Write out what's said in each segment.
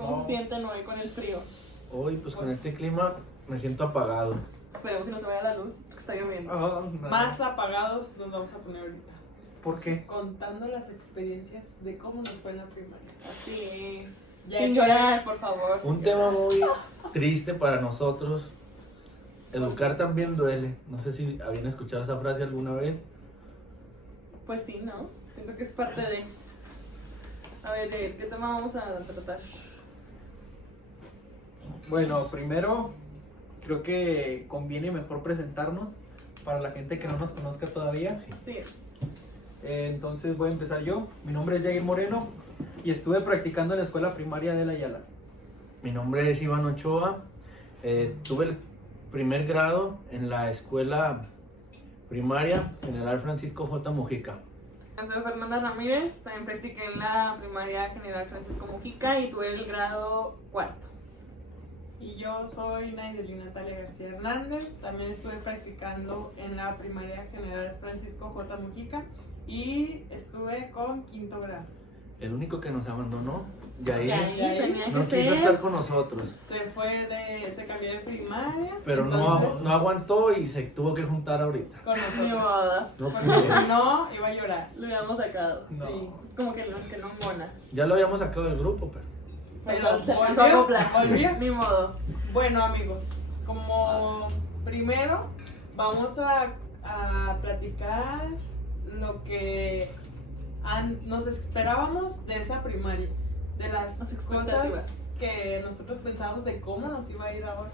¿Cómo se sienten hoy con el frío? Hoy, pues con este clima me siento apagado. Esperemos que no se vaya la luz, que está lloviendo. Más apagados nos vamos a poner ahorita. ¿Por qué? Contando las experiencias de cómo nos fue en la primaria. Así es. Ya Sin que- llorar, por favor. Un tema muy triste para nosotros. Educar también duele. No sé si habían escuchado esa frase alguna vez. Pues sí, ¿no? Siento que es parte de... A ver, ¿qué tema vamos a tratar? Bueno, primero creo que conviene mejor presentarnos para la gente que no nos conozca todavía. Así es. Entonces voy a empezar yo. Mi nombre es Jair Moreno y estuve practicando en la escuela primaria de La Ayala. Mi nombre es Iván Ochoa. Tuve el primer grado en la escuela primaria General Francisco J. Mujica. Yo soy Fernanda Ramírez, también practiqué en la primaria General Francisco Mujica y tuve el grado 4. Y yo soy Nayeli Natalia García Hernández. También estuve practicando en la primaria General Francisco J. Mujica. Y estuve con quinto grado. El único que nos abandonó, Yair, Yair, tenía que no quiso ser. estar con nosotros. Se cambió de primaria. Pero entonces, no aguantó y se tuvo que juntar ahorita. con Ni nosotros. modo. No Porque pudo. si no, iba a llorar. Lo habíamos sacado. No. Sí. Como que no mona. Ya lo habíamos sacado del grupo, pero Pero se volvió, acopla. volvió. Ni modo. Bueno, amigos, como primero vamos a platicar lo que nos esperábamos de esa primaria, de las Las cosas expectativas. que nosotros pensábamos de cómo nos iba a ir ahora.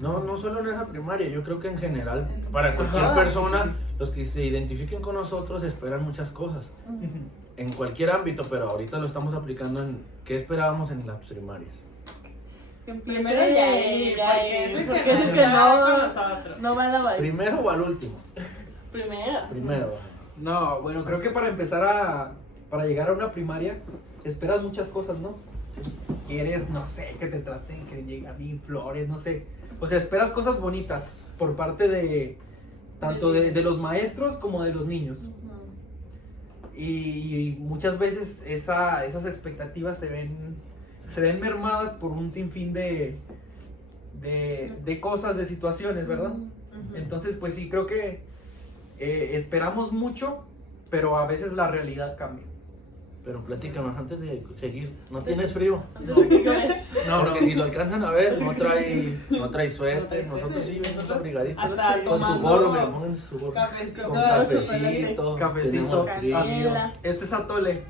no solo en esa primaria, yo creo que en general, para cualquier Ajá, persona, sí, sí. los que se identifiquen con nosotros esperan muchas cosas, en cualquier ámbito, pero ahorita lo estamos aplicando en qué esperábamos en las primarias. Que empiece Primero Yair, porque es el porque que es el nos que estaba con no, nosotros. no va a la vibe. ¿Primero o al último? Primero. Primero. No, bueno, creo que para para llegar a una primaria, esperas muchas cosas, ¿no? Quieres, no sé, que te traten, que lleguen a ti flores, no sé. O sea, esperas cosas bonitas por parte de tanto de los maestros como de los niños. Y muchas veces esas expectativas se ven mermadas por un sinfín de cosas, de situaciones, ¿verdad? Entonces, pues sí, creo que esperamos mucho, pero a veces la realidad cambia. Pero platícanos antes de seguir. ¿No tienes frío? Antes de que llores. No, porque si lo alcanzan a ver, no trae suéter. No trae Nosotros sí suéter. venimos abrigaditos. Hasta Con su tomando gorro, mira, pónganse su gorro. Cafecito. Con Cafecito, cafecito. Tenemos frío. canela. Este es atole.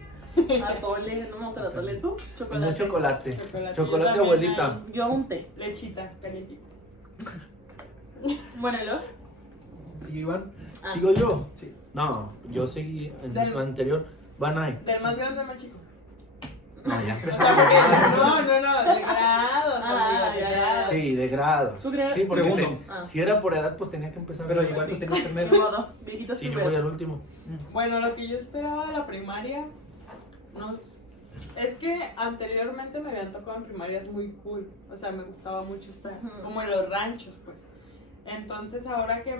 Atole, ¿no me gusta el atole tú? No chocolate. Chocolate. Chocolate, Yo abuelita. también, Yo un té. Lechita, calientita. Bueno, ¿y luego? ¿Sí, Iván? Ah. ¿Sigo yo? Sí. No, yo seguí en Del- lo anterior. Van ahí. Del más grande al más chico. No, ya O empezó. sea, porque no, de grado. Ah, de ya, grado. Sí, de grados. ¿Tú crees? Sí, porque Segundo. si era por edad, pues tenía que empezar. Pero más igual tú así. tenías Ni primero. modo. Viejitos Sí, yo primero. voy al último. Bueno, lo que yo esperaba de la primaria, es que anteriormente me habían tocado en primarias muy cool. O sea, me gustaba mucho estar Ujú. como en los ranchos, pues. Entonces, ahora que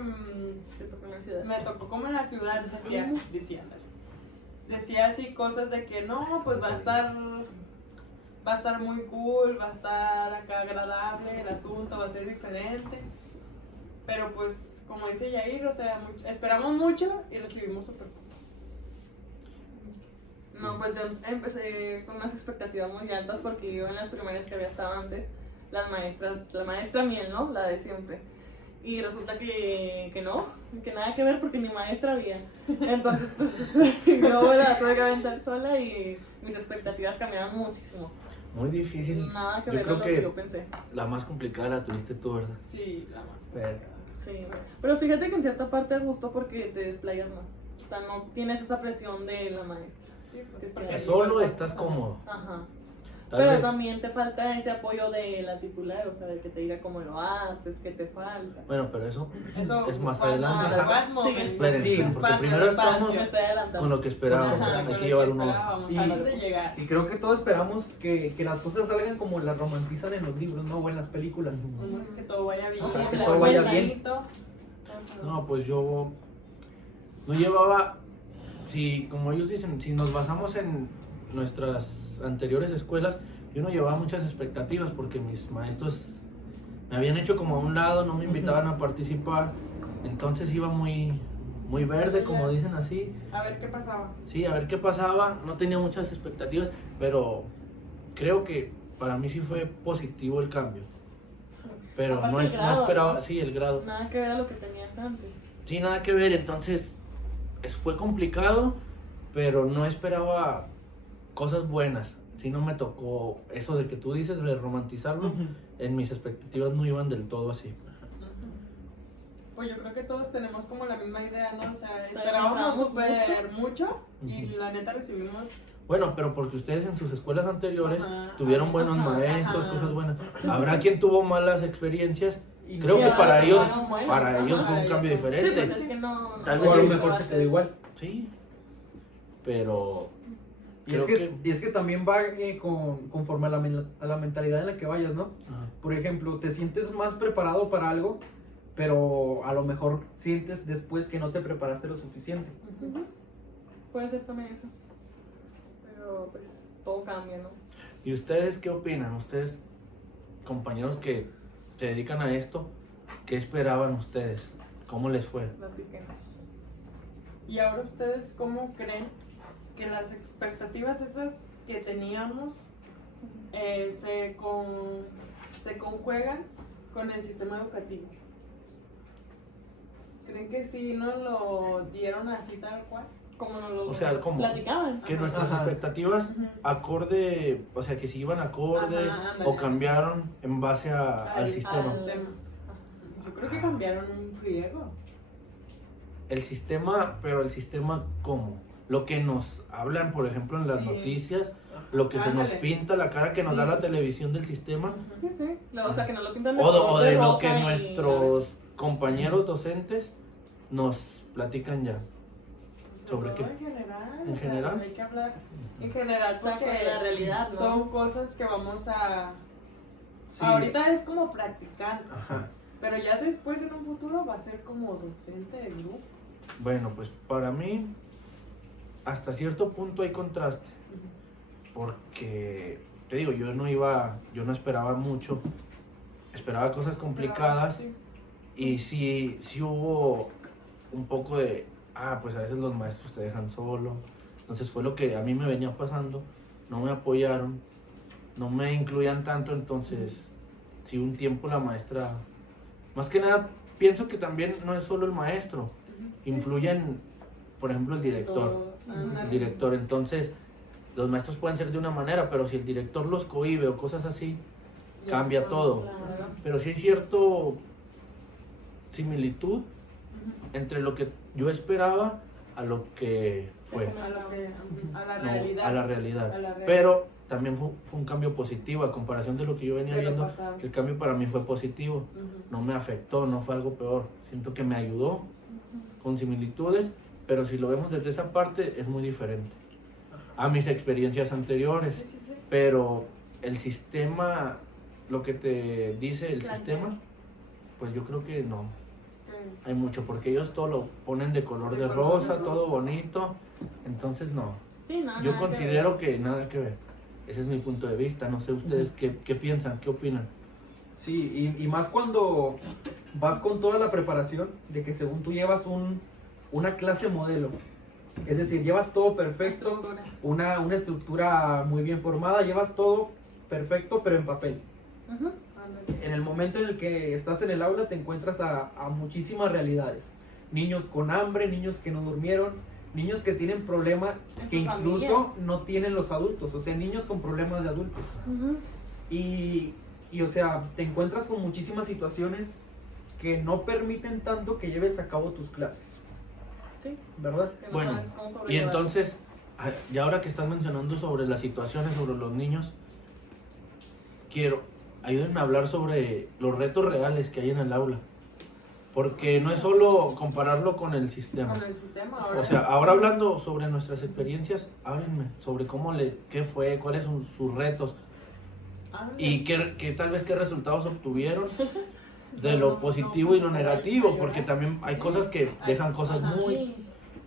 Te tocó en la ciudad. me tocó como en la ciudad, decía así cosas de que no, pues va a estar muy cool, va a estar acá agradable, el asunto va a ser diferente. Pero pues, como dice Yair, o sea, esperamos mucho y recibimos súper poco. No, pues yo empecé con unas expectativas muy altas porque yo en las primarias que había estado antes, la maestra Miel, ¿no? La de siempre. Y resulta que no, que nada que ver porque ni maestra había. Entonces, pues yo la tuve que aventar sola y mis expectativas cambiaron muchísimo. Muy difícil. Nada que Yo ver creo con lo que que yo pensé. la más complicada la tuviste tú, ¿verdad? Sí, la más. Pero- Sí, pero fíjate que en cierta parte gustó porque te desplayas más. O sea, no tienes esa presión de la maestra. Sí, pues, Es porque que ahí Solo igual estás pasa. cómodo. Ajá. Tal Pero vez. también te falta ese apoyo de la titular, o sea, de que te diga cómo lo haces, qué te falta. Bueno, pero eso Eso es más cuando- adelante. más Sí, momentos. Espérense, Sí, porque espacio, primero espacio. estamos Me estoy adelantando. con lo que esperábamos. Ajá, Hay con que lo llevar uno. esperábamos Y- antes de llegar. Y creo que todos esperamos que las cosas salgan como las romantizan en los libros, ¿no? O en las películas. Que todo vaya bien, Ajá, que la todo vaya ordenadito. No, pues yo no llevaba, si como ellos dicen, si nos basamos en nuestras anteriores escuelas, yo no llevaba muchas expectativas porque mis maestros me habían hecho como a un lado, no me invitaban a participar, entonces iba muy, muy verde, como dicen así. A ver qué pasaba. Sí, a ver qué pasaba, no tenía muchas expectativas, pero creo que para mí sí fue positivo el cambio. Sí. Pero Aparte no, el grado, no esperaba, ¿no? sí, el grado. Nada que ver a lo que tenías antes. Sí, nada que ver, entonces fue complicado, pero no esperaba cosas buenas. Sí, no me tocó eso de que tú dices, de romantizarlo, en mis expectativas no iban del todo así. Pues yo creo que todos tenemos como la misma idea, ¿no? O sea, sea, esperábamos esperábamos súper mucho y Ujú. la neta recibimos. Bueno, pero porque ustedes en sus escuelas anteriores Ajá, tuvieron buenos ajá, maestros, ajá. cosas buenas. Sí, Habrá sí. quien tuvo malas experiencias. Y Creo Y que ahora para ellos, tomaron buenas, para ajá. ellos fue Para un ellos cambio fue- Sí, diferente. pues es que no. Tal o vez a lo sí. mejor se quedó igual. Sí, pero Y es, y es que también va conforme a la mentalidad en la que vayas, ¿no? Ajá. Por ejemplo, te sientes más preparado para algo, pero a lo mejor sientes después que no te preparaste lo suficiente. Ujú. Puede ser también eso. Pero pues todo cambia, ¿no? ¿Y ustedes qué opinan? Ustedes, compañeros que se dedican a esto, ¿qué esperaban ustedes? ¿Cómo les fue? Platíquenos. Y ahora ustedes, ¿cómo creen que las expectativas esas que teníamos se conjuegan con el sistema educativo? ¿Creen que sí nos lo dieron así tal cual? Como nos lo O sea, ¿cómo? platicaban. Que Ajá. nuestras Ajá. expectativas Ujú. acorde, o sea, que si iban acorde Ajá, ándale. o cambiaron en base al Al sistema. sistema. Yo creo que cambiaron un friego. El sistema, pero el sistema ¿cómo? Lo que nos hablan, por ejemplo, en las Sí. noticias, lo que se nos Ándale. pinta, la cara que nos Sí. da la televisión del sistema, Sí, sí. O sea, que no lo pintan de o color de lo rosa que y- nuestros compañeros docentes nos platican ya. ¿Sobre todo qué? En general. ¿En o sea, general? hay que hablar en general O sea, porque sobre la realidad, ¿no? son cosas que vamos a... Sí. Ahorita es como practicantes, Ajá. pero ya después en un futuro va a ser como docente de grupo. Bueno, pues para mí, hasta cierto punto hay contraste, porque, te digo, yo no esperaba mucho, esperaba cosas complicadas, Sí. y sí hubo un poco de, pues a veces los maestros te dejan solo, entonces fue lo que a mí me venía pasando, no me apoyaron, no me incluían tanto, entonces sí un tiempo la maestra, más que nada, pienso que también no es solo el maestro, influyen, por ejemplo, el director. Todo. Ándale. El director, entonces los maestros pueden ser de una manera, pero si el director los cohíbe o cosas así, Ya cambia está, todo. Claro. Pero sí hay cierto similitud Ujú. entre lo que yo esperaba a lo que fue. A la No, realidad. a la realidad. A la realidad. Pero también fue un cambio positivo a comparación de lo que yo venía De lo viendo. pasado. El cambio para mí fue positivo, Ujú. no me afectó, no fue algo peor. Siento que me ayudó con similitudes, pero si lo vemos desde esa parte es muy diferente a mis experiencias anteriores. Sí, sí, sí. Pero el sistema, lo que te dice el Claro. sistema, pues yo creo que no. Que- Hay mucho, porque ellos todo lo ponen de color De de color de rosa, todo rosas. bonito. Entonces no. Sí, no, Yo nada que considero que nada que ver. Ese es mi punto de vista. No sé ustedes qué piensan, qué opinan. Sí, y más cuando vas con toda la preparación de que según tú llevas una clase modelo. Es decir, llevas todo perfecto, Estructura. una estructura muy bien formada, llevas todo perfecto, pero en papel. Ujú. ándale. En el momento en el que estás en el aula te encuentras a muchísimas realidades. Niños con hambre, niños que no durmieron, niños que tienen problemas En que su incluso familia. no tienen los adultos, o sea, niños con problemas de adultos. Ujú. Y, o sea, te encuentras con muchísimas situaciones que no permiten tanto que lleves a cabo tus clases, Sí, ¿verdad? que no Bueno, sabes cómo y sobrellevar. entonces, y ahora que estás mencionando sobre las situaciones, sobre los niños, ayúdenme a hablar sobre los retos reales que hay en el aula. Porque no es solo compararlo con el sistema. Con el sistema ahora. O sea, ahora hablando sobre nuestras experiencias, háblenme sobre qué fue, cuáles son sus retos Ándale. y qué tal vez qué resultados obtuvieron de No, lo no, positivo no, y lo se va a negativo, llorar. porque también hay Sí. cosas que dejan cosas Ajá, muy sí.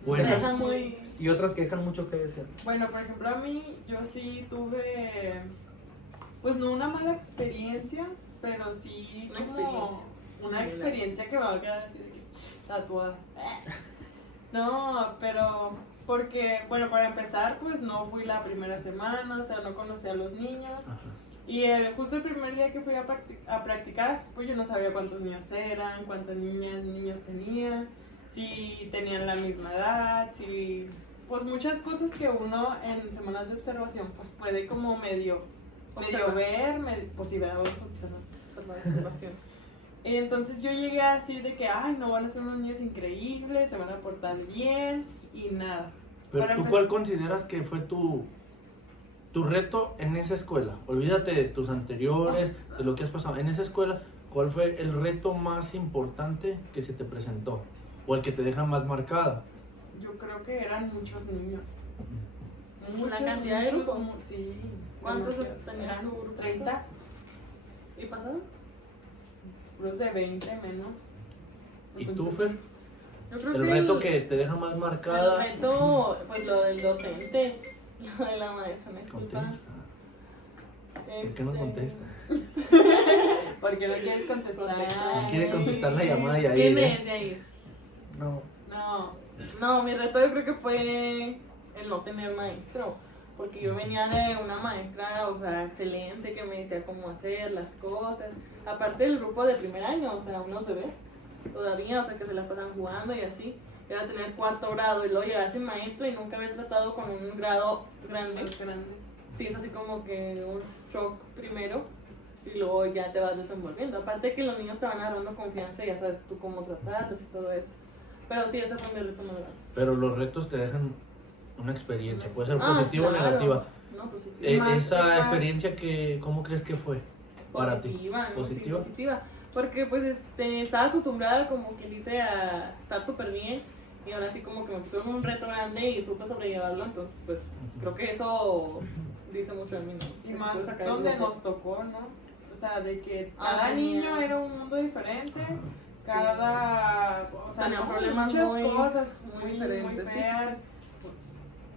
Se buenas. dejan muy... Y otras que dejan mucho que desear. Bueno, por ejemplo, a mí, yo sí tuve pues no una mala experiencia, pero sí Una como experiencia. una experiencia que me va a quedar así de que tatuada. No, pero porque, bueno, para empezar, pues no fui la primera semana, o sea, no conocí a los niños. Ajá. Y justo el primer día que fui a practicar, pues yo no sabía cuántos niños eran, cuántas niñas, niños tenían, si tenían la misma edad, si... Pues muchas cosas que uno en semanas de observación pues puede como medio Observar. ver, pues sí, vamos a Observación. y entonces yo llegué así de que, ay, no van a ser unos niños increíbles, se van a portar bien y nada. Pero Para tú, ¿cuál consideras que fue tu reto en esa escuela? Olvídate de tus anteriores, de lo que has pasado. En esa escuela, ¿cuál fue el reto más importante que se te presentó? O el que te deja más marcada. Yo creo que eran muchos niños. Una cantidad de grupo. Sí. ¿Cuántos demasiados. tenías Eran tu grupo? 30, ¿Y pasado? puros de 20 menos. ¿Y tú, Entonces, Fer? Yo creo El reto que te deja más marcada. El reto, pues lo del docente, lo de la maestra, me disculpa. Contesta. ¿Por qué no contestas? ¿Por qué no quieres contestar? Porque No quiere contestar la llamada y ahí. ¿Quién es Yair? No. No. No, mi reto yo creo que fue el no tener maestro. Porque yo venía de una maestra, o sea, excelente, que me decía cómo hacer las cosas. Aparte del grupo de primer año, o sea, unos bebés todavía, o sea, que se la pasan jugando y así. Iba a tener cuarto grado y luego llegar sin maestro y nunca haber tratado con un grado grande. Más grande. Sí, es así como que un shock primero y luego ya te vas desenvolviendo. Aparte que los niños te van agarrando confianza y ya sabes tú cómo tratarlos y todo eso. Pero sí, ese fue mi reto más grande. Pero los retos te dejan una experiencia. Puede ser positiva o claro. negativa. No, positiva. Más Esa más- experiencia, ¿cómo crees que fue para ti? Positiva, ¿no? ¿Positiva? Sí, positiva. Porque pues estaba acostumbrada como que dice a estar súper bien y ahora sí como que me pusieron un reto grande y supe sobrellevarlo, entonces pues creo que eso dice mucho de mí, ¿no? Y Que más puedes sacar el donde grupo. nos tocó, ¿no? O sea, de que Ah, cada tenía- niño era un mundo diferente, cada... O sea, Tenía no, problemas muchas muy- cosas muy muy diferentes, sí, sí, feas. sí.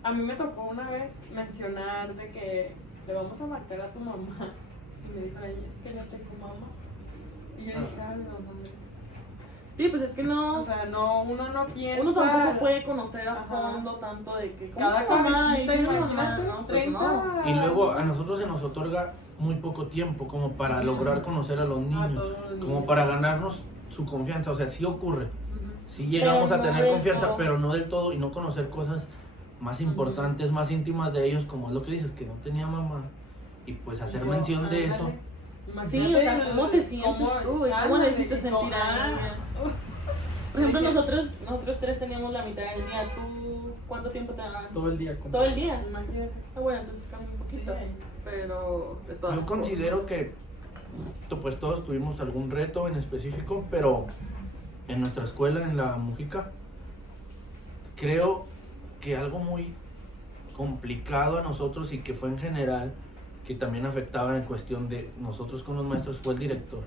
A mí me tocó una vez mencionar de que le vamos a marcar a tu mamá. Y me dijo, ay, es que no tengo mamá. Y yo dije, ay, no mames. Sí, pues es que no, O sea, no, uno no piensa... uno tampoco puede conocer a Ajá. fondo tanto de que ¿cómo Cada es tu mamá? ¿Y cabecita, quién es tu mamá? imagínate, No, pues 30... no. Y luego a nosotros se nos otorga muy poco tiempo como para lograr conocer a los a niños, todos los como niños. para ganarnos su confianza. O sea, sí ocurre, Ujú. sí llegamos Pero a no tener del confianza, todo. pero no del todo y no conocer cosas más importantes, más íntimas de ellos, como es lo que dices, que no tenía mamá. Y pues hacer Yo, mención de ándale. eso. Sí, o sea, ¿cómo te sientes ¿Cómo- tú? ¿Y cómo ándale, le hiciste sentir cómo- a ella? Por ejemplo, nosotros tres teníamos la mitad del día. ¿Tú cuánto tiempo te daban? Todo el día. ¿Todo el día? Imagínate. Ah, bueno, entonces cambia un poquito. Sí. Pero de todas Yo considero que pues todos tuvimos algún reto en específico, pero en nuestra escuela, en la Mujica, creo que algo muy complicado a nosotros y que fue en general, que también afectaba en cuestión de nosotros con los maestros, fue el director.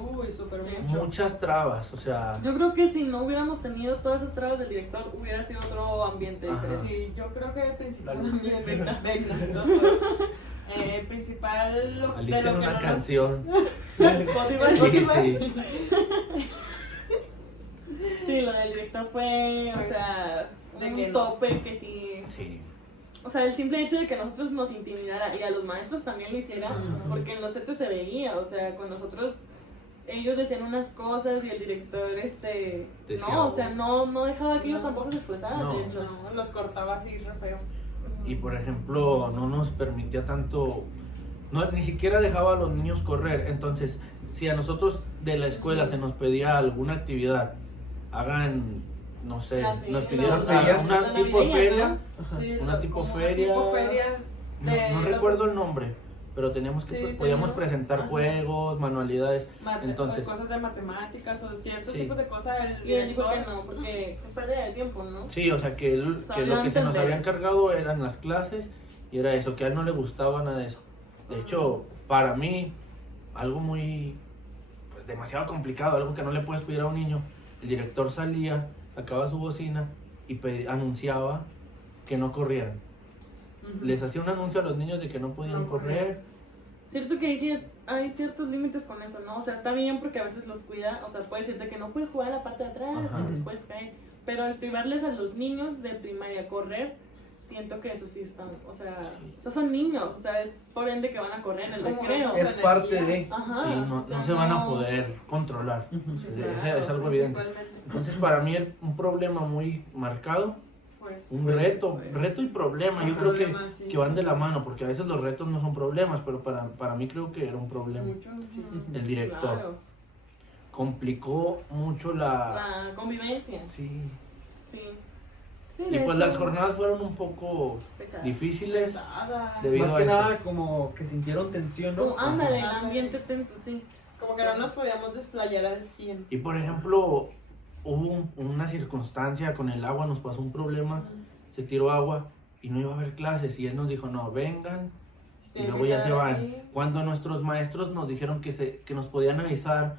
Uy, súper Sí. mucho. Muchas trabas, o sea, Yo creo que si no hubiéramos tenido todas esas trabas del director, hubiera sido otro ambiente Ajá. diferente. Sí, yo creo que el principal... La luz. Venga, el principal... Lo, de alisten lo que una no nos- canción. Spotify. Sí, sí. Sí, lo del director fue, o sea, De un que no. tope que sí. Sí. O sea, el simple hecho de que nosotros nos intimidara y a los maestros también lo hicieran, porque en los setes se veía, o sea, con nosotros ellos decían unas cosas y el director, Decía no, o sea, no dejaba que ellos No. tampoco se expresaran, No. de hecho. No, los cortaba así re feo. Y por ejemplo, no nos permitía tanto, no, ni siquiera dejaba a los niños correr. Entonces, si a nosotros de la escuela se nos pedía alguna actividad, hagan, no sé, La nos feria, pidieron la una navideña, tipo ¿no? feria, Sí, Una tipo como feria. tipo feria no, de no los- recuerdo el nombre, pero teníamos que, Sí, podíamos teníamos- presentar ajá. juegos, manualidades. Entonces, cosas de matemáticas o ciertos Sí. tipos de cosas. Y él dijo que no, porque es pérdida de tiempo, ¿no? Sí, o sea, que, O sea, que lo no que se nos había entendés. encargado eran las clases y era eso, que a él no le gustaba nada de eso. De hecho, para mí, algo muy, pues, demasiado complicado, algo que no le puedes pedir a un niño, el director salía, sacaba su bocina y anunciaba que no corrieran. Ujú. Les hacía un anuncio a los niños de que no podían No correr, Cierto que hay ciertos límites con eso, ¿no? O sea, está bien porque a veces los cuida, o sea, puede decirte que no puedes jugar a la parte de atrás, Ajá. porque te puedes caer, pero al privarles a los niños de primaria a correr, siento que eso sí están, o sea, son niños, o sea, es por ende que van a correr en el como recreo. Es parte de... Ajá, Sí, no, o sea, no se van a poder controlar. Sí, Es algo evidente. principalmente. Entonces, para mí, un problema muy marcado, Pues, un Pues, reto, pues. reto y problema. Yo Ajá, creo problema, sí. que van de la mano, porque a veces los retos no son problemas, pero para mí creo que era un problema. mucho, sí. El director Claro, complicó mucho la... la convivencia, Sí. sí. Sí, Y de pues hecho, las jornadas fueron un poco pesada. difíciles. Pesada. Debido Más a que eso. nada como que sintieron tensión, ¿no? Como, ándale, el Ajá. ambiente tenso, sí. Como que no nos podíamos desplayar al 100. Y por ejemplo, hubo una circunstancia con el agua, nos pasó un problema, se tiró agua y no iba a haber clases y él nos dijo, no, vengan y Tienen luego que ya se quedar van. aquí. Cuando nuestros maestros nos dijeron que nos podían avisar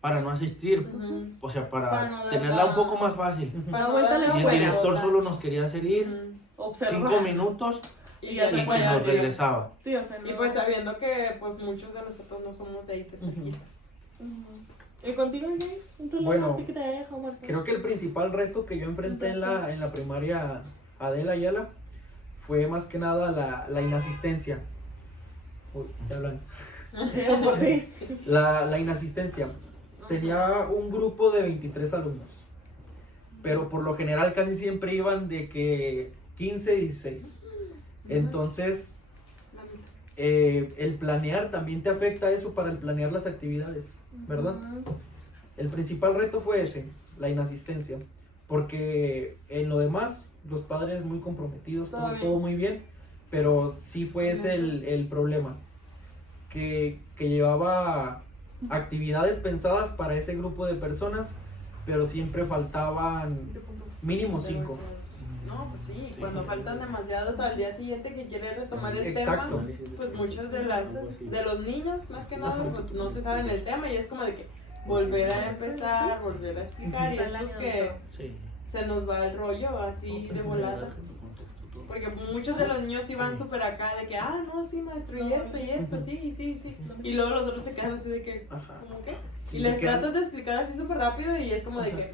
para no asistir, Ujú. o sea, Para para no dar tenerla la- un poco más fácil. Para vuelta a la Y el escuela. director solo nos quería hacer ir Ujú. Observar. 5 minutos Y ya y se que fue, nos así. regresaba. Sí, o sea, no. Y pues sabiendo que pues muchos de nosotros no somos de ahí de cerquitas. Ujú. ¿Y contigo, Jay? ¿Un problema Bueno, así que te haya dejado marcado? Creo que el principal reto que yo enfrenté en la primaria Adela Ayala fue más que nada la inasistencia. Uy, ya hablan. Por ti. La inasistencia. Tenía un grupo de 23 alumnos, pero por lo general casi siempre iban de que 15, 16. Entonces, el planear también te afecta eso para el planear las actividades, ¿verdad? Ujú. El principal reto fue ese, la inasistencia, porque en lo demás, los padres muy comprometidos, Todo todo, bien. todo muy bien, pero sí fue ese el problema, que llevaba actividades pensadas para ese grupo de personas, pero siempre faltaban mínimo 5. No, pues sí, Sí. cuando faltan demasiados al día siguiente que quiere retomar el Exacto. tema, pues muchos de los niños, más que nada, pues no se saben el tema y es como de que volver a empezar, volver a explicar y es pues que Sí. se nos va el rollo así de volada. Porque muchos de los niños iban súper acá de que, no, sí, maestro, y esto, sí, sí, sí. Y luego los otros se quedan así de que, Ajá. ¿cómo qué? Sí, Y se les quedan- tratas de explicar así súper rápido y es como de Ajá. que,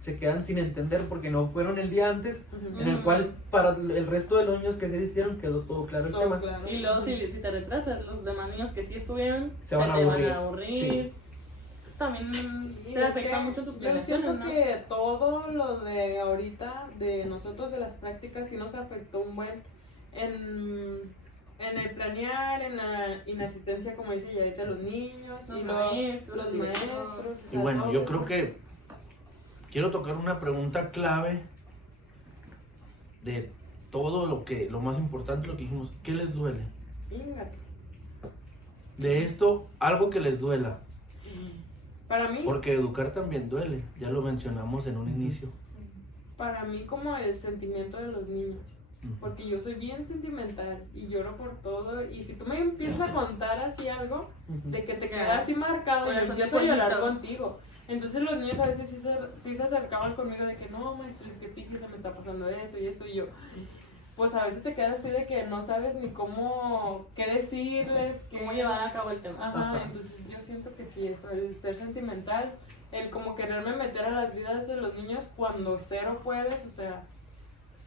Se quedan sin entender porque no fueron el día antes, en el Mm. cual para el resto de los niños que se hicieron quedó todo claro el todo tema. claro. Y luego si te retrasas, los demás niños que sí estuvieron Se van a te aburrir. van a aburrir. Sí. Eso también Sí, te es afecta que mucho tus yo planeaciones, siento ¿no? que todo lo de ahorita, de nosotros de las prácticas, sí nos afectó un buen en el planear, en la inasistencia, como dice ya ahorita, los niños, Los y luego maestros, los director. maestros. o Y sea, bueno, todo yo eso. creo que quiero tocar una pregunta clave de todo lo más importante, lo que dijimos. ¿Qué les duele? Fíjate. De esto, algo que les duela. Para mí, Porque educar también duele. Ya lo mencionamos en un inicio. como el sentimiento de los niños. Ujú. Porque yo soy bien sentimental y lloro por todo. Y si tú me empiezas a contar así algo, de que te queda así marcado, yo Corazón de empiezo a llorar pollito. contigo. Entonces los niños a veces sí se acercaban conmigo de que no, maestro, es que fíjese, me está pasando eso y esto. Y yo, pues a veces te quedas así de que no sabes ni qué decirles, ¿Cómo llevar a cabo el tema? Ajá, Ajá. entonces yo siento que sí, eso, el ser sentimental, el como quererme meter a las vidas de los niños cuando cero puedes, o sea,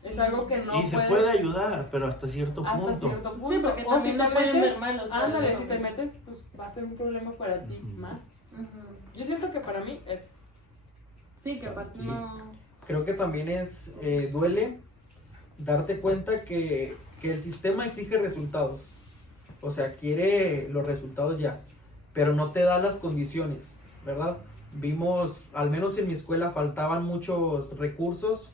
es algo que no Y se puedes puede ayudar, pero hasta cierto hasta punto. cierto punto. Sí, porque O también si no te pueden metes, ver mal los ándale, padres, si te ¿no? metes, pues va a ser un problema para ti Ujú. más. Ujú. Yo siento que para mí es Sí, que aparte Sí. no... Creo que también duele darte cuenta que el sistema exige resultados. O sea, quiere los resultados ya, pero no te da las condiciones, ¿verdad? Vimos, al menos en mi escuela, faltaban muchos recursos.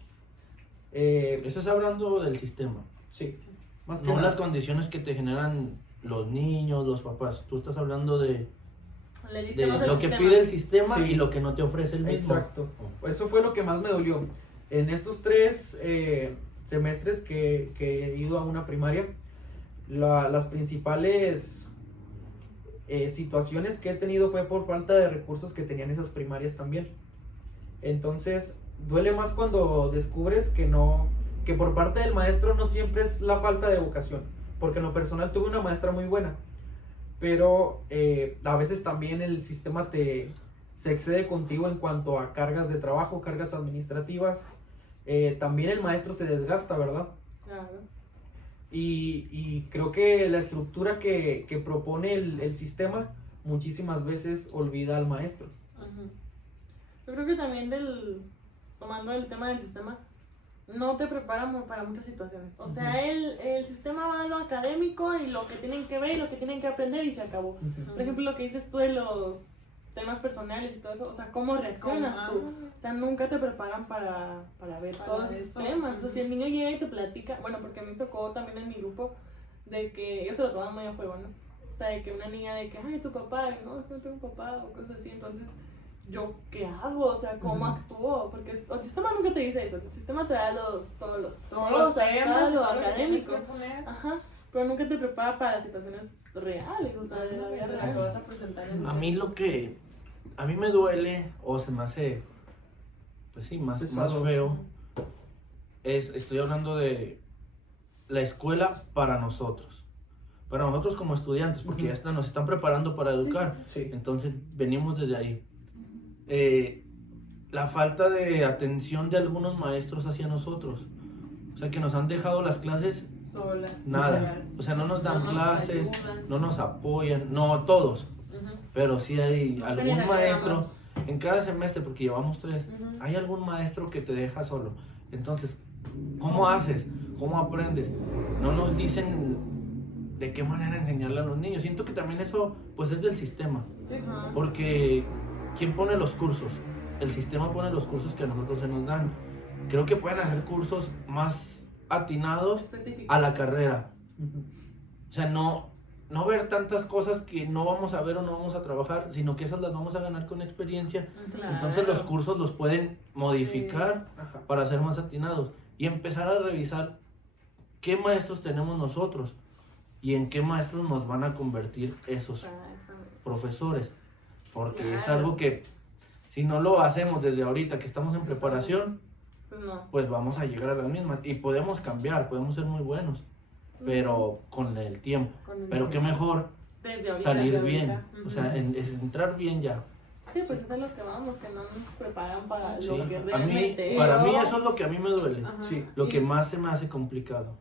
Eso es hablando del sistema. Sí, más que No nada. las condiciones que te generan los niños, los papás. Tú estás hablando de lo que pide el sistema Sí. y lo que no te ofrece el mismo. Exacto. Eso fue lo que más me dolió. En estos 3 semestres que he ido a una primaria, las principales situaciones que he tenido fue por falta de recursos que tenían esas primarias también. Entonces, duele más cuando descubres que por parte del maestro no siempre es la falta de vocación, porque en lo personal tuve una maestra muy buena, pero a veces también el sistema se excede contigo en cuanto a cargas de trabajo, cargas administrativas. También el maestro se desgasta, ¿verdad? Claro. Y creo que la estructura que propone el sistema muchísimas veces olvida al maestro. Ujú. Yo creo que también tomando el tema del sistema, no te prepara para muchas situaciones. O sea, el sistema va a lo académico y lo que tienen que ver y lo que tienen que aprender y se acabó. Ujú. Por ejemplo, lo que dices tú de los temas personales y todo eso, o sea, ¿cómo reaccionas tú? O sea, nunca te preparan para ver Para todos esos eso. temas. O sea, si el niño llega y te platica, bueno, porque a mí me tocó también en mi grupo, de que ellos se lo toman medio juego, ¿no? O sea, de que una niña de que, ay, tu papá, y no, es que no tengo un papá, o cosas así. Entonces, ¿yo qué hago? O sea, ¿cómo actúo? Porque el sistema nunca te dice eso. El sistema te da todos los Todos los temas, lo todo lo que tienes académico. que poner. Ajá. Pero nunca te prepara para situaciones reales, o sea, de la vida Lo que real. vas a presentar en A mí a mí me duele o se me hace, pues sí, más Pesado. feo, estoy hablando de la escuela para nosotros como estudiantes, porque Ujú. nos están preparando para educar, Sí. entonces venimos desde ahí. La falta de atención de algunos maestros hacia nosotros, o sea, que nos han dejado las clases solas. nada, o sea, no nos dan No nos clases, ayudan. no nos apoyan, no todos, Ujú. pero sí hay algún generalizamos. maestro en cada semestre, porque llevamos 3, Ujú. hay algún maestro que te deja solo. Entonces, ¿cómo haces? ¿Cómo aprendes? No nos dicen de qué manera enseñarle a los niños. Siento que también eso, pues, es del sistema, Sí, sí, sí. porque ¿quién pone los cursos? El sistema pone los cursos que a nosotros se nos dan. Creo que pueden hacer cursos más atinados Específico. a la carrera. Ujú. O sea, no ver tantas cosas que no vamos a ver o no vamos a trabajar, sino que esas las vamos a ganar con experiencia. Claro. Entonces los cursos los pueden modificar Ajá. para ser más atinados y empezar a revisar qué maestros tenemos nosotros y en qué maestros nos van a convertir esos Exactamente. profesores. Porque es Claro. algo que si no lo hacemos desde ahorita que estamos en preparación, Pues no. pues vamos a llegar a las mismas y podemos cambiar, podemos ser muy buenos, pero con el tiempo. Con el Pero qué tiempo. mejor Desde ahorita. salir desde bien, ahorita. o sea, entrar bien ya. Sí, pues eso es lo que vamos, que no nos preparan para Sí. lo que A mí, realmente para es. mí eso es lo que a mí me duele, Ajá. Sí. lo Y- que más se me hace complicado.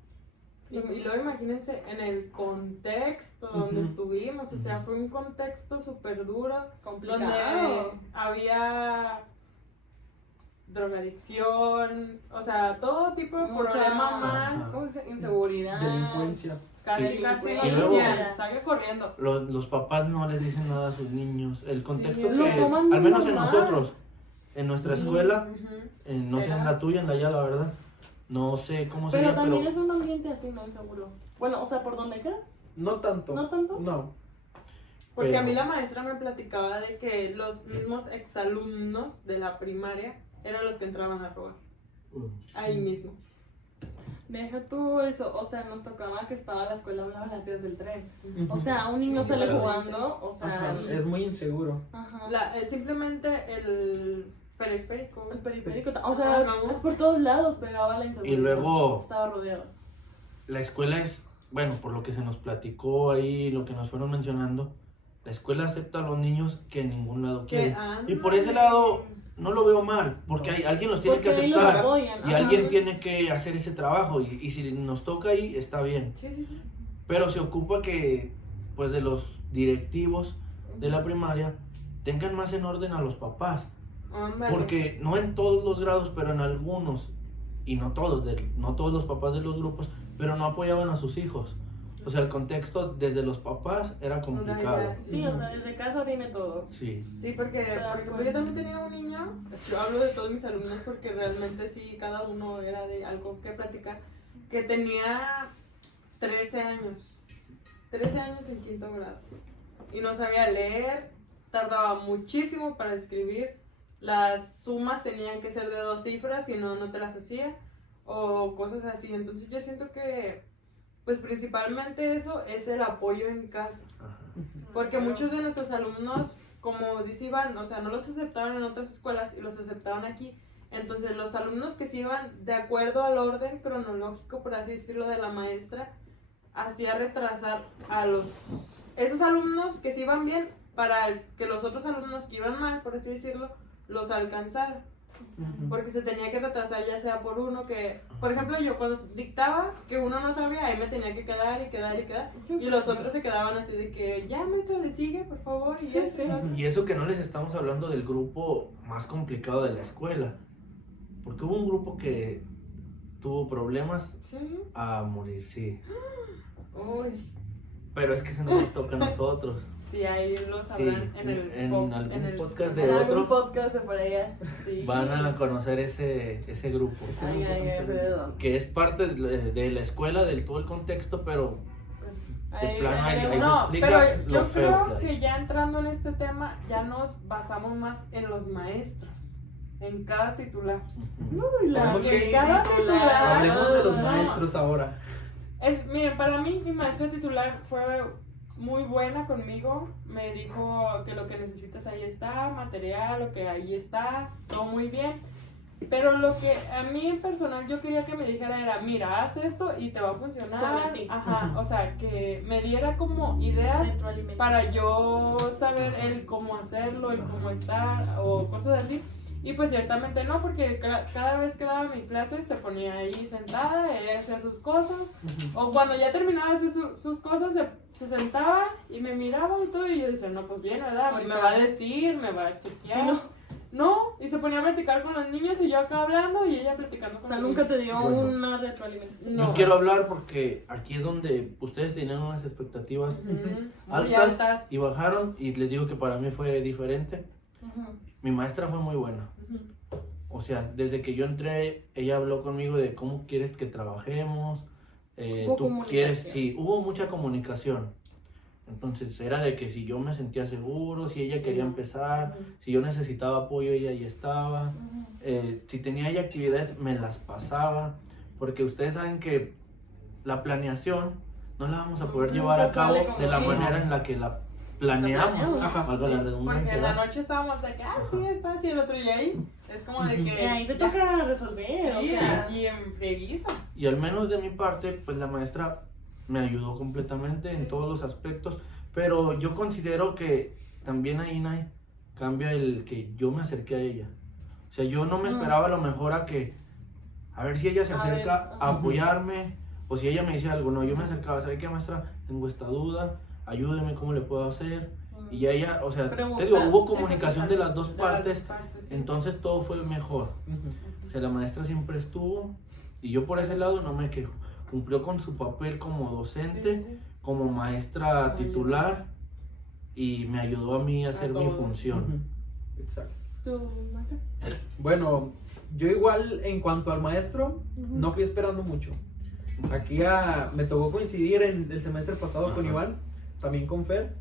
Y luego imagínense en el contexto donde Ujú. estuvimos, o sea, fue un contexto súper duro, Complicado. donde había drogadicción, o sea, todo tipo de Mucha problema mal, Ajá. ¿cómo se dice? Inseguridad. Delincuencia. casi Sí, casi güey. lo Y luego- decían, salga corriendo. Los papás no les dicen nada a sus niños. El contexto Sí, que, lo toman muy al menos en normal. nosotros, en nuestra Sí. escuela, Ujú. no sé en la ¿Serás? tuya, en la ya, la verdad, no sé cómo Pero sería, también pero es un ambiente así, ¿no? Seguro. Bueno, o sea, ¿por dónde queda? No tanto. ¿No tanto? No. Porque a Pero- mí la maestra me platicaba de que los mismos exalumnos de la primaria eran los que entraban a robar, ahí mismo. Deja tú eso, o sea, nos tocaba que estaba la escuela a un lado de las vías del tren. O Ujú. sea, un niño Sí, sale claro. jugando, o sea, Ajá, es muy inseguro. ajá. Simplemente el periférico. El periférico, o sea, Vamos. es por todos lados pegaba la inseguridad. Y luego- Estaba rodeado. La escuela es, bueno, por lo que se nos platicó ahí, lo que nos fueron mencionando, la escuela acepta a los niños que en ningún lado quiere. Y por ese lado no lo veo mal, porque alguien los tiene Porque que ahí los aceptar apoyan. y ajá. alguien tiene que hacer ese trabajo y si nos toca ahí está bien. Sí, sí, sí. Pero se ocupa que, pues, de los directivos de la primaria tengan más en orden a los papás. Ándale. Porque no en todos los grados, pero en algunos, y no todos, no todos los papás de los grupos, pero no apoyaban a sus hijos. O sea, el contexto desde los papás era complicado. Sí, o sea, desde casa viene todo. Sí. Sí, porque, das por ejemplo, cuenta. yo también tenía un niño, yo hablo de todos mis alumnos porque realmente sí, cada uno era de algo que platicar, que tenía 13 años, 13 años en quinto grado, y no sabía leer, tardaba muchísimo para escribir, las sumas tenían que ser de 2 cifras, si no, no te las hacía, o cosas así. Entonces yo siento que, pues principalmente eso es el apoyo en casa. Ajá. Porque muchos de nuestros alumnos, como dice Iván, o sea, no los aceptaban en otras escuelas y los aceptaban aquí. Entonces, los alumnos que se iban de acuerdo al orden cronológico, por así decirlo, de la maestra, hacía retrasar a los esos alumnos que sí iban bien para que los otros alumnos que iban mal, por así decirlo, los alcanzaran. Porque se tenía que retrasar ya sea por uno que, por ejemplo, yo cuando dictaba que uno no sabía, ahí me tenía que quedar y los otros se quedaban así de que ya maestro le sigue, por favor, y Sí, eso, sí. y lo otro. Y eso que no les estamos hablando del grupo más complicado de la escuela, porque hubo un grupo que tuvo problemas Sí. a morir, sí, Uy, pero es que se nos toca a nosotros. sí, ahí lo Sí, sabrán en el en pop- algún en el- podcast En de algún otro podcast de por allá. Sí. van a conocer ese grupo, Ay, sé de dónde. que es parte de la escuela, del todo el contexto, pero Ahí- plano ahí No, explica pero lo yo feo creo que hay. que ya entrando en este tema, ya nos basamos más en los maestros, en cada titular. Ujú. Uy, la Tenemos que que cada titular. Hablemos de los No. maestros ahora. Miren, para mí mi maestra titular fue muy buena conmigo, me dijo que lo que necesitas ahí está, material, lo que ahí está, todo muy bien. Pero lo que a mí en personal yo quería que me dijera era, mira, haz esto y te va a funcionar. Sobre ti. Ajá, o sea, que me diera como ideas Retroalimentación. para yo saber el cómo hacerlo, el cómo estar o cosas así. Y pues ciertamente no, porque cada vez que daba mi clase se ponía ahí sentada, ella hacía sus cosas. O cuando ya terminaba de hacer sus cosas, se sentaba y me miraba y todo. Y yo decía, no, pues bien, ¿verdad? Ahorita. Me va a decir, me va a chequear. Y No, y se ponía a platicar con los niños y yo acá hablando y ella platicando O con sea, los nunca niños. te dio Bueno. una retroalimentación. No. Yo quiero hablar porque aquí es donde ustedes tenían unas expectativas Ujú, muy altas altas. y bajaron, y les digo que para mí fue diferente. Ujú, Mi maestra fue muy buena. ujú. O sea, desde que yo entré, ella habló conmigo de cómo quieres que trabajemos. Hubo Tú comunicación. quieres, sí, hubo mucha comunicación. Entonces era de que si yo me sentía seguro, si ella Sí. quería empezar, Ujú. si yo necesitaba apoyo, ella ahí estaba. Ujú. Si tenía ella actividades, me las pasaba. Porque ustedes saben que la planeación no la vamos a poder Nunca llevar a cabo sale como de la es. manera en la que la planeamos. planeamos. Ajá. Valga la Porque redundancia, en la ¿verdad? noche estábamos de que, sí, esto así, el otro, y ahí es como de Ujú. que... Y ahí te ya. toca resolver, Sí, o sea. y en frieguiza. Y al menos de mi parte, pues la maestra me ayudó completamente en todos los aspectos, pero yo considero que también ahí Nay, cambia el que yo me acerqué a ella. O sea, yo no me esperaba a lo mejor a ver si ella se A acerca ver, a apoyarme, o si ella me dice algo. No, yo me acercaba, ¿sabe qué, maestra? Tengo esta duda, ayúdeme, ¿cómo le puedo hacer? Y ya ella, o sea, te digo, Preguntar. hubo comunicación de las dos De las partes, dos partes, sí. entonces todo fue mejor. O sea, la maestra siempre estuvo y yo por ese lado no me quejo. Cumplió con su papel como docente, Sí, sí, sí. como maestra Muy titular y me ayudó a mí a hacer mi todos. función. Exacto. ¿Tu maestra? Bueno, yo igual en cuanto al maestro, no fui esperando mucho. Aquí me tocó coincidir en el semestre pasado con Ajá. Iván, también con Fer,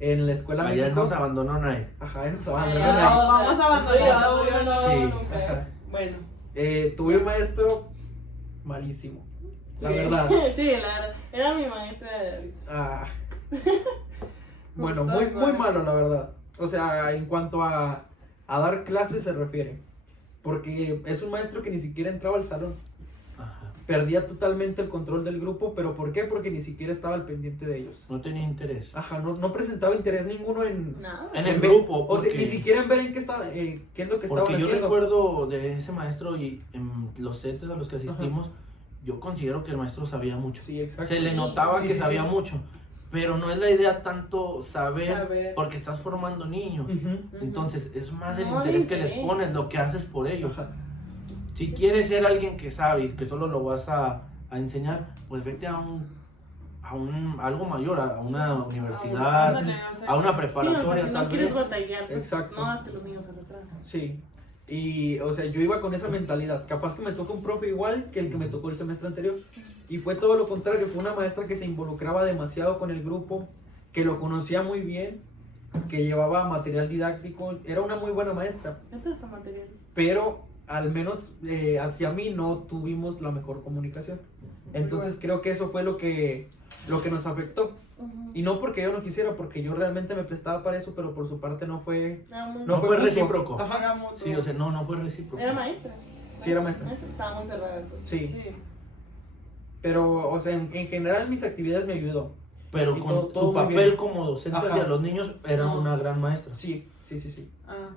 en la escuela Allá México. nos abandonó Nay. Ajá, nos Ay, abandonaron no, ahí. vamos a abandonar Sí, uno, no, sí. nunca. Ajá. Bueno, Tuve un maestro malísimo, la Sí. verdad. Sí, la verdad. Era mi maestra de ahorita. Ah. Bueno, Justo muy, muy igual. malo, la verdad. O sea, en cuanto a dar clases se refiere. Porque es un maestro que ni siquiera entraba al salón. Ajá. Perdía totalmente el control del grupo, pero ¿por qué? Porque ni siquiera estaba al pendiente de ellos. No tenía interés. Ajá, no presentaba interés ninguno en... Nada. En el ver- grupo, O sea, porque- ni siquiera en ver en qué estaba, qué es lo que estaban Porque yo haciendo. recuerdo de ese maestro y en los setes a los que asistimos, yo considero que el maestro sabía mucho. Sí, exacto. Se le notaba Sí, que sí, sabía sí. mucho, pero no es la idea tanto saber, Saber. porque estás formando niños. Ujú. Entonces es más el No, interés el que les interés. pones, lo que haces por ellos. Ajá. Si quieres ser alguien que sabe y que solo lo vas a enseñar, pues vete a algo mayor, a una universidad, ándale, o sea, a una Sí, o preparatoria sea, si tal no quieres vez. batallar, pues Exacto. no hagas que los niños se retrasen. Sí. Y, o sea, yo iba con esa mentalidad. Capaz que me toca un profe igual que el que me tocó el semestre anterior. Y fue todo lo contrario. Fue una maestra que se involucraba demasiado con el grupo, que lo conocía muy bien, que llevaba material didáctico. Era una muy buena maestra. Neta está material. Pero al menos hacia mí no tuvimos la mejor comunicación. Entonces creo que eso fue lo que nos afectó. Y no porque yo no quisiera, porque yo realmente me prestaba para eso, pero por su parte no fue... No fue mutuo. recíproco. Ajá. Era mutuo. Sí, o sea, no fue recíproco. Era maestra. Sí, era maestra. Estaba muy cerrada. Pues. Sí. Sí. Pero, o sea, en general mis actividades me ayudó. Pero Y con todo su muy papel bien. como docente Ajá. hacia los niños era No. una gran maestra. Sí. Ah.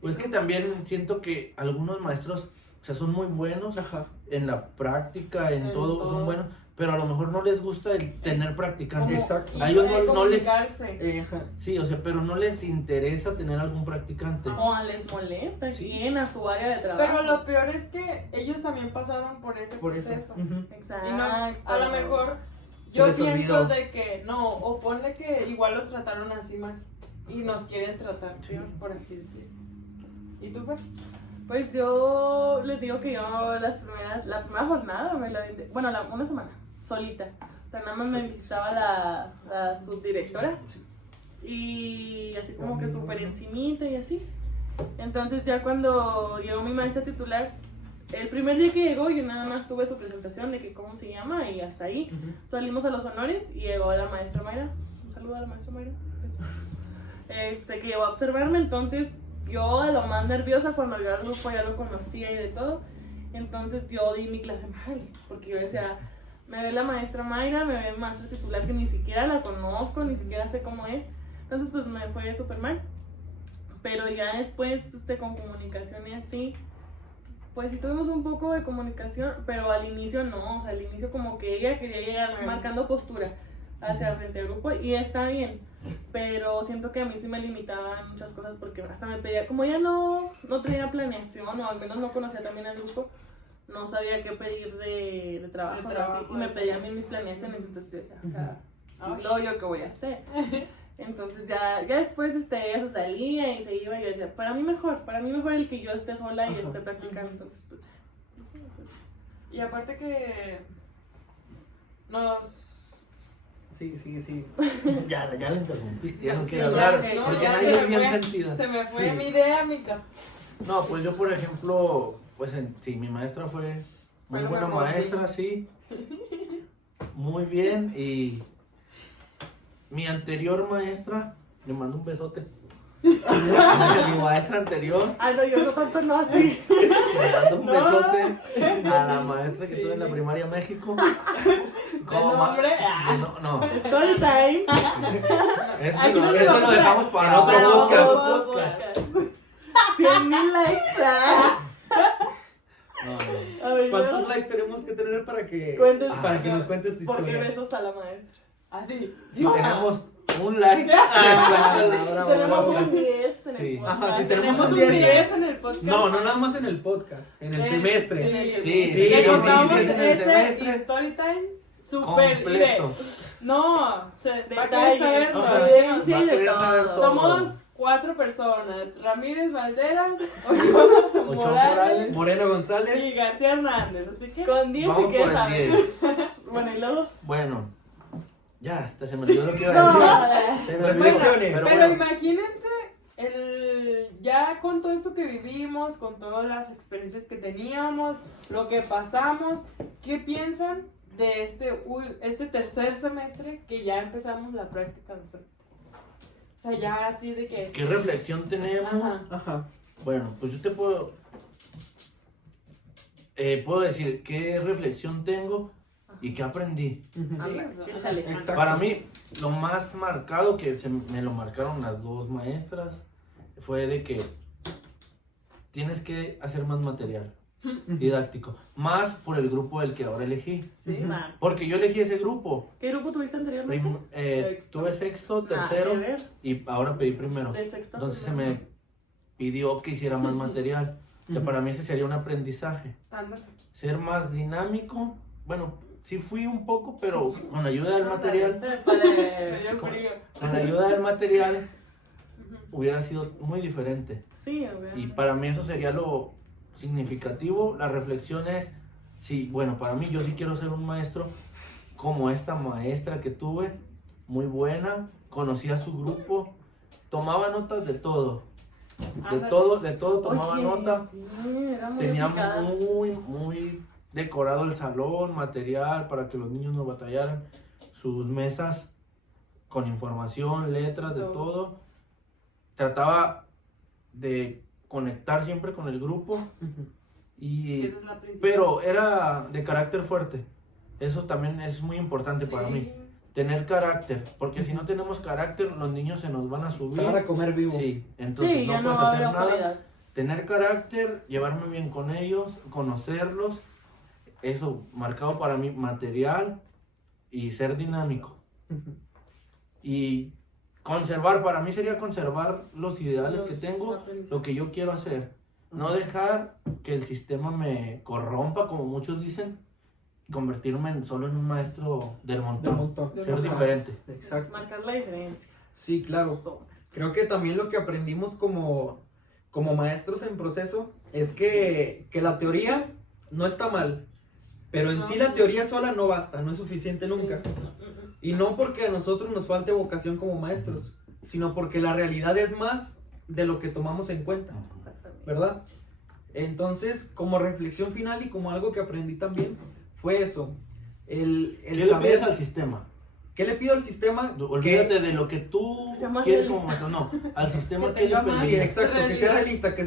Pues que también siento que algunos maestros, o sea, son muy buenos Ajá. en la práctica, en En todo, todo. son buenos, pero a lo mejor no les gusta el tener practicantes. Exacto. A ellos no les... comunicarse. Ajá. Sí, o sea, pero no les interesa tener algún practicante. O les molesta, Sí. quieren a su área de trabajo. Pero lo peor es que ellos también pasaron por ese Por eso. proceso. Ujú. Exacto. Y no, a lo mejor Se yo les pienso olvidó. de que no, o ponle que igual los trataron así mal y nos quieren tratar peor, por así decirlo. ¿Y tú, Fer? Pues yo les digo que yo la primera jornada me la aventé, bueno, una semana, solita. O sea, nada más me visitaba la subdirectora y así como que súper encimita y así. Entonces ya cuando llegó mi maestra titular, el primer día que llegó yo nada más tuve su presentación de que cómo se llama y hasta ahí. Ujú. Salimos a los honores y llegó la maestra Mayra. Un saludo a la maestra Mayra. Que llegó a observarme, entonces yo a lo más nerviosa cuando yo al grupo ya lo conocía y de todo. Entonces yo di mi clase mal, porque yo decía, me ve la maestra Mayra, me ve el maestro titular que ni siquiera la conozco, ni siquiera sé cómo es. Entonces pues me fue súper mal. Pero ya después con comunicación y así, pues sí tuvimos un poco de comunicación, pero al inicio no, o sea, al inicio como que ella quería llegar marcando postura hacia el frente del grupo y está bien, pero siento que a mí sí me limitaban muchas cosas porque hasta me pedía, como ya no traía planeación o al menos no conocía también al grupo, no sabía qué pedir de trabajo, De trabajo, así, y me pedía a mí mis planeaciones, entonces yo decía, o sea, Ay. no, yo qué voy a hacer. Entonces ya después ella se salía y se iba y yo decía, para mí mejor el que yo esté sola y Ajá. esté practicando, entonces pues Y aparte que nos... Sí. Ya la interrumpiste, ya no Sí, quiere ya hablar, sé, porque ya nadie se es me bien fue. sentida. Se me fue Sí. mi idea, mica. No, pues yo por ejemplo, pues sí, mi maestra fue muy Fue lo buena mejor, maestra, sí. Muy bien, y mi anterior maestra, le mando un besote. Mi maestra anterior, ah no, yo no tanto no así. le mando un No. besote a la maestra que Sí. tuve en la primaria México. ¿El nombre? No, Story time. eso, Aquí no eso te lo vas a- dejamos para otro otro podcast. podcast. 100,000 likes. No. A ver, ¿Cuántos yo- likes tenemos que tener para que Cuentes- nos cuentes tu ¿Por qué historia? besos a la maestra? Así. Si tenemos un like, Tenemos un 10 en el Sí. podcast. Ajá, si Tenemos un 10. 10 en el podcast. No, no nada más en el podcast, en el semestre. Sí, sí, Le sí, contamos sí, en el este semestre. story time super completo. No, va a querer Detalles, saberlo. Ajá. evidencia Va a y de querer saber todo. todo. Somos 4 personas: Ramírez Valderas, Ochoa Morales Moreno y González. García Hernández. Así que Con 10 Vamos se por queda el saber. 10. Bueno, y luego. Bueno, ya, hasta se me olvidó lo que iba a No, decir. Se me olvidó. Reflexiones. Pero pero bueno, imagínense ya con todo esto que vivimos, con todas las experiencias que teníamos, lo que pasamos, ¿qué piensan de este tercer semestre que ya empezamos la práctica docente? O sea, ya así de que... ¿qué reflexión tenemos? Ajá. Ajá. Bueno, pues yo te puedo decir qué reflexión tengo y qué aprendí. Ujú. Anda, Sí, échale. Exacto. Para mí, lo más marcado que me lo marcaron las dos maestras fue de que tienes que hacer más material didáctico, más por el grupo del que ahora elegí, Sí. Exacto. porque yo elegí ese grupo. ¿Qué grupo tuviste anteriormente? Sexto. Tuve sexto, Ah, tercero de ver, y ahora pedí primero. de sexto. Entonces se primero. me pidió que hiciera más material. O sea, Ujú. para mí ese sería un aprendizaje. Anda. Ser más dinámico. Bueno, sí fui un poco, pero con la ayuda del material, Me dio frío. con la ayuda del material Ujú. hubiera sido muy diferente. Sí, obviamente. Y para mí eso sería lo significativo. La reflexión es, sí, bueno, para mí yo sí quiero ser un maestro como esta maestra que tuve, muy buena, conocía su grupo, tomaba notas de todo. De Ándale. todo tomaba Oye, nota. Sí, era muy Tenía aplicada. muy decorado el salón, material para que los niños no batallaran, sus mesas con información, letras, de Todo. todo. Trataba de conectar siempre con el grupo, Ujú. y, Esa es la principal. pero era de carácter fuerte. Eso también es muy importante para Sí. mí. tener carácter, porque si no tenemos carácter, los niños se nos van a subir. Te van a comer vivo. Sí, entonces Sí, ya no no puedes va a hacer haber nada. autoridad. Tener carácter, llevarme bien con ellos, conocerlos, eso, marcado para mí, material y ser dinámico. Ujú. Y conservar, para mí sería conservar los ideales Los que tengo, aprendizajes. lo que yo quiero hacer. No dejar que el sistema me corrompa, como muchos dicen, y convertirme solo en un maestro del Del montón. montón. Ser Ajá. diferente. Exacto. Marcar la diferencia. Sí, claro. Creo que también lo que aprendimos como maestros en proceso es que la teoría no está mal, pero en sí la teoría sola no basta, no es suficiente nunca. Y no porque a nosotros nos falte vocación como maestros, sino porque la realidad es más de lo que tomamos en cuenta, ¿verdad? Entonces, como reflexión final y como algo que aprendí también, fue eso. El ¿Qué le saber, pides al sistema? ¿qué le pido al sistema? Olvídate de lo que tú sea más quieres realista. como maestro, no. Al sistema Que que le tenga más- Sí, pedís. exacto, que sea realidad. realista, que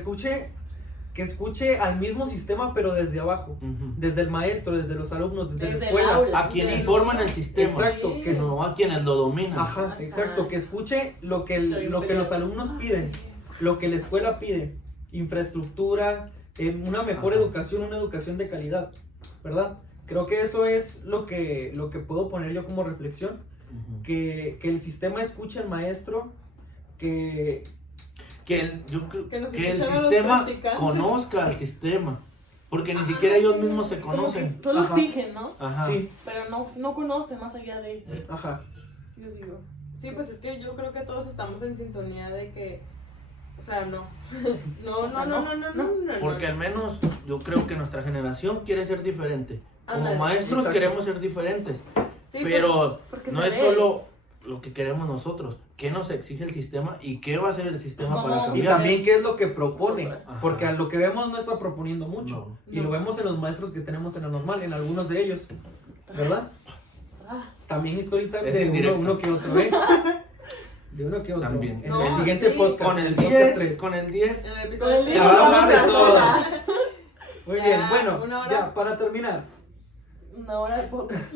escuche al mismo sistema pero desde abajo, Ujú. desde el maestro, desde los alumnos, desde Desde la el escuela. aula. A quienes Sí. forman el sistema, Exacto, Sí. que no a quienes lo dominan. Ajá, Exacto. exacto, que escuche lo que, Estoy lo que los peleado. alumnos piden, lo que la escuela pide, infraestructura, una mejor Ajá. educación, una educación de calidad, ¿verdad? Creo que eso es lo que puedo poner yo como reflexión, Ujú. que el sistema escuche al maestro, que Yo creo Que nos que el escuchen a los sistema practicantes. conozca al sistema, porque ni siquiera ellos mismos se Como que conocen. solo Ajá. exigen, ¿no? Ajá. sí, Pero no conoce más allá de ajá, yo digo. Sí, pues es que yo creo que todos estamos en sintonía de que, o sea, no. No, O sea, no. Porque al menos yo creo que nuestra generación quiere ser diferente. Como Ándale. maestros Exacto. queremos ser diferentes, Sí, pero porque no se es ve. solo lo que queremos nosotros. ¿Qué nos exige el sistema y qué va a hacer el sistema ¿Cómo? para y cambiar? también qué es lo que propone, Ajá. porque a lo que vemos no está proponiendo mucho, No. y lo vemos en los maestros que tenemos en la normal, en algunos de ellos, ¿verdad? También historita Es de indirecto. uno que otro, ¿eh? De uno que otro. También. En No, el siguiente sí. podcast, Con en el podcast 10, 3. con el 10, En el Con el episodio libro Se va a hablar de vamos a todo. hablar. Muy Ya, bien, bueno, una hora. ya, para terminar, Una hora de podcast.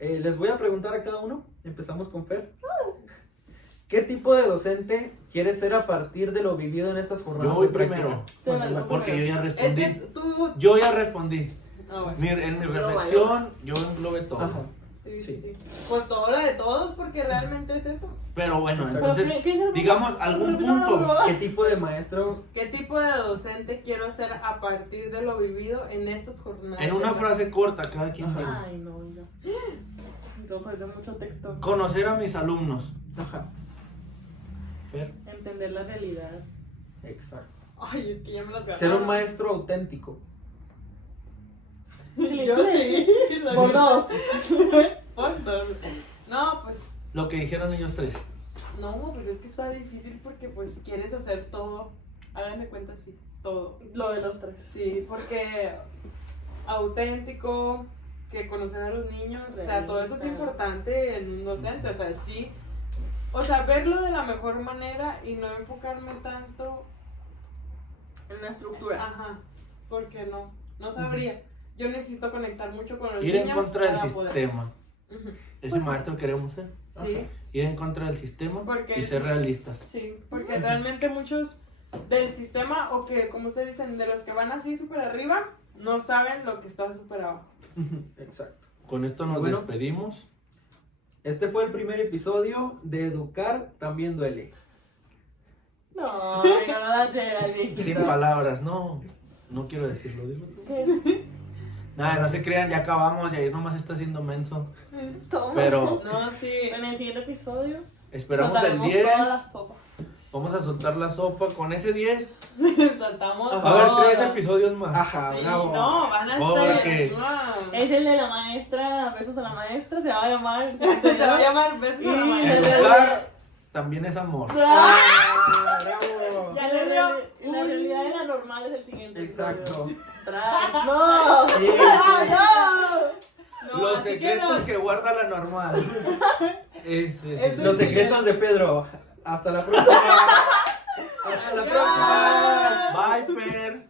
les voy a preguntar a cada uno, empezamos con Fer. ¿Qué tipo de docente quieres ser a partir de lo vivido en estas jornadas? yo voy de práctica? primero, Bueno, porque yo ya Es respondí. que tú. Yo ya respondí. Ah, bueno. En mi Yo reflexión, yo englobé todo. Ajá. Sí. Pues todo lo de todos, porque realmente es eso. Pero bueno, Exacto. entonces, ¿Qué es el- digamos algún punto. ¿Qué tipo de maestro? ¿Qué tipo de docente quiero ser a partir de lo vivido en estas jornadas? En una de frase corta, cada quien Ajá. diga. Ay, no, yo. Entonces hay de mucho texto. Conocer a mis alumnos. Ajá. Fer. Entender la realidad. Exacto. Ay, es que ya me las gané. Ser un maestro auténtico. Chile, Yo chile. sí. la Por neta. dos. Por dos. No, pues. Lo que dijeron ellos tres. No, pues es que está difícil porque pues quieres hacer todo. Hagan de cuenta, sí, todo. Lo de los tres. Sí, porque auténtico, que conocer a los niños, o sea, todo eso es Realista. importante en un docente, o sea, sí. O sea, verlo de la mejor manera y no enfocarme tanto. En la estructura. Ajá, porque no sabría. Yo necesito conectar mucho con los Ir niños. en contra del para poder- sistema. Ujú. Ese maestro queremos ser. Sí, Ir en contra del sistema Porque y ser sí. realistas. sí, porque realmente muchos del sistema, o que como ustedes dicen, de los que van así súper arriba, no saben lo que está súper abajo. Exacto. Con esto nos Bueno. despedimos. Este fue el primer episodio de Educar También Duele. No, venga, no la Geraldine. Sin palabras, no. No quiero decirlo, digo tú. ¿Qué es? Nada, no se crean, ya acabamos, y ahí nomás está haciendo menso. Toma. Pero No, sí. En el siguiente episodio esperamos el soltaremos 10. toda la sopa. Vamos a soltar la sopa con ese 10. Saltamos. Va a haber Todo. 3 episodios más. Ajá, Sí, bravo. no, van a Porque- estar. No. Es el de la maestra, besos a la maestra, se va a llamar. Se va a llamar besos a la Y- maestra. Educar también es amor. ¡Ah! Ah, bravo. Ya la realidad de la normal es el siguiente. Exacto. Tras. ¡No! Sí, ¡Ah, No, Los así secretos no. que guarda la normal. Ese Ese- Los secretos de Pedro. Hasta la próxima. Hasta la próxima. Bye, Per.